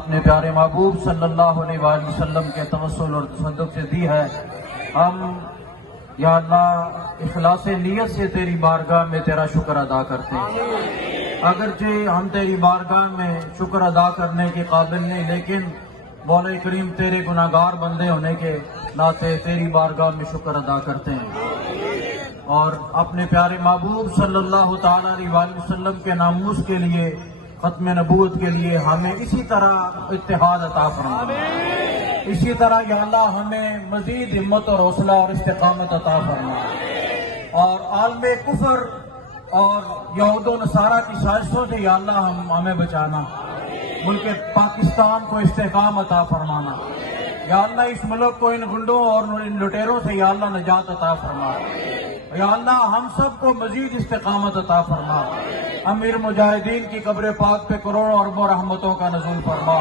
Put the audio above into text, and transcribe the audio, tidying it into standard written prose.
اپنے پیارے محبوب صلی اللہ علیہ وآلہ وسلم کے توسل اور تصدق سے دی ہے. ہم یا اللہ اخلاص نیت سے تیری بارگاہ میں تیرا شکر ادا کرتے ہیں. اگرچہ ہم تیری بارگاہ میں شکر ادا کرنے کے قابل نہیں، لیکن مولا کریم تیرے گناہگار بندے ہونے کے ناطے تیری بارگاہ میں شکر ادا کرتے ہیں. اور اپنے پیارے محبوب صلی اللہ تعالیٰ علیہ وآلہ وسلم کے ناموس کے لیے، ختم نبوت کے لیے ہمیں اسی طرح اتحاد عطا فرما. اسی طرح یا اللہ ہمیں مزید ہمت اور حوصلہ اور استقامت عطا فرما، اور عالم کفر اور یہود و نصارہ کی سازشوں سے یا اللہ ہمیں بچانا. ملک پاکستان کو استحکام عطا فرمانا. یا اللہ اس ملک کو ان گنڈوں اور ان لٹیروں سے یا اللہ نجات عطا فرما. یا اللہ ہم سب کو مزید استقامت عطا فرما. امیر مجاہدین کی قبر پاک پہ کروڑوں اربوں رحمتوں کا نزول فرما.